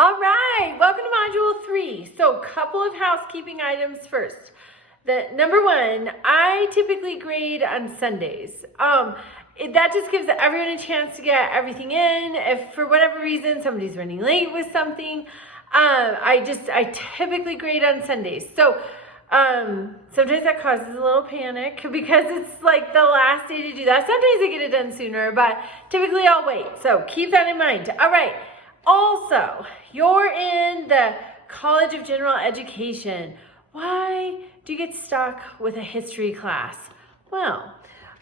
All right, welcome to Module 3. So, couple of housekeeping items first. Number one, I typically grade on Sundays. That just gives everyone a chance to get everything in. If for whatever reason somebody's running late with something, I typically grade on Sundays. So, sometimes that causes a little panic because it's like the last day to do that. Sometimes I get it done sooner, but typically I'll wait. So, keep that in mind. All right. Also, you're in the College of General Education. Why do you get stuck with a history class? Well,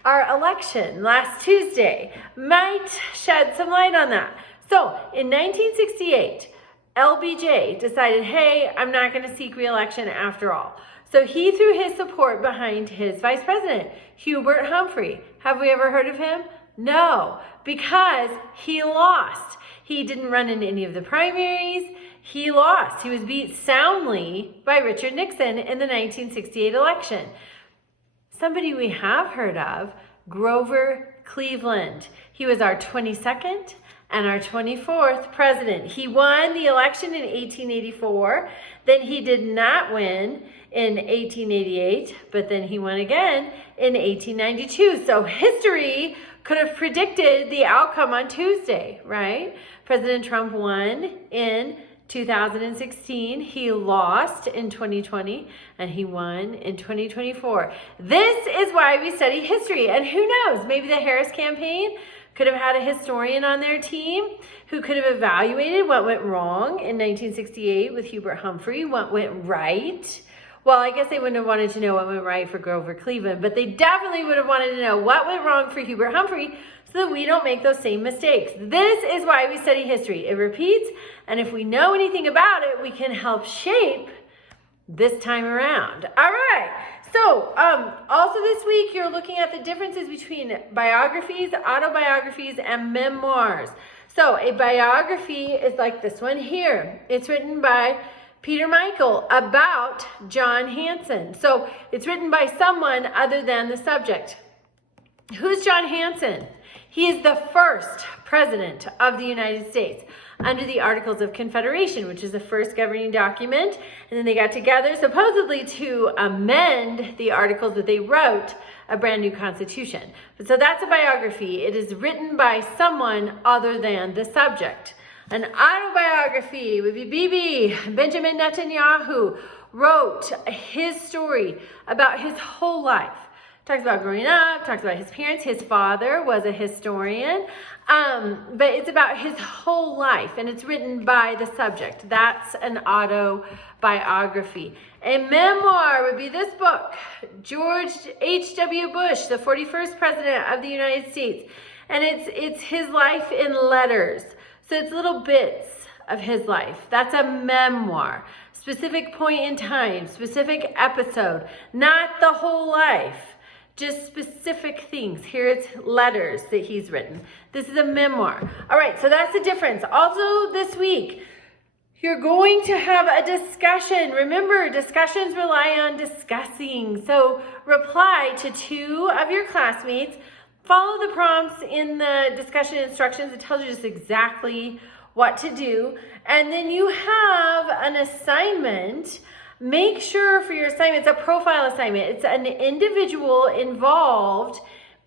our election last Tuesday might shed some light on that. So, in 1968, LBJ decided, hey, I'm not going to seek re-election after all. So he threw his support behind his vice president, Hubert Humphrey. Have we ever heard of him? No, because he lost. He didn't run in any of the primaries. He lost. He was beat soundly by Richard Nixon in the 1968 election. Somebody we have heard of, Grover Cleveland. He was our 22nd and our 24th president. He won the election in 1884. Then he did not win in 1888, but then he won again in 1892. So history could have predicted the outcome on Tuesday, right? President Trump won in 2016, he lost in 2020, and he won in 2024. This is why we study history, and who knows, maybe the Harris campaign could have had a historian on their team who could have evaluated what went wrong in 1968 with Hubert Humphrey, what went right. Well, I guess they wouldn't have wanted to know what went right for Grover Cleveland, but they definitely would have wanted to know what went wrong for Hubert Humphrey so that we don't make those same mistakes. This is why we study history. It repeats, and if we know anything about it, we can help shape this time around. All right. So, also this week, you're looking at the differences between biographies, autobiographies, and memoirs. So, a biography is like this one here. It's written by Peter Michael about John Hanson. So, it's written by someone other than the subject. Who's John Hanson? He is the first president of the United States under the Articles of Confederation, which is the first governing document. And then they got together supposedly to amend the articles, but they wrote a brand new constitution. So that's a biography. It is written by someone other than the subject. An autobiography would be Bibi. Benjamin Netanyahu wrote his story about his whole life. Talks about growing up, talks about his parents. His father was a historian, but it's about his whole life, and it's written by the subject. That's an autobiography. A memoir would be this book, George H.W. Bush, the 41st president of the United States, and it's his life in letters. So it's little bits of his life. That's a memoir. Specific point in time, specific episode, not the whole life. Just specific things. Here it's letters that he's written. This is a memoir. All right, so that's the difference. Also this week, you're going to have a discussion. Remember, discussions rely on discussing. So reply to 2 of your classmates. Follow the prompts in the discussion instructions. It tells you just exactly what to do. And then you have an assignment. Make sure for your assignment, it's a profile assignment. It's an individual involved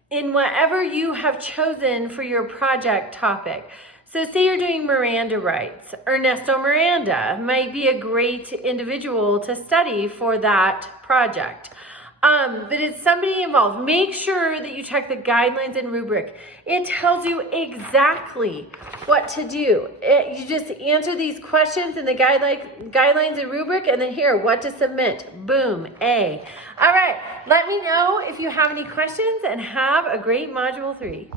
in whatever you have chosen for your project topic. So say you're doing Miranda rights. Ernesto Miranda might be a great individual to study for that project. But it's somebody involved. Make sure that you check the guidelines and rubric. It tells you exactly what to do. You just answer these questions in the guidelines and rubric, and then here, what to submit. Boom, A. All right, let me know if you have any questions, and have a great Module 3.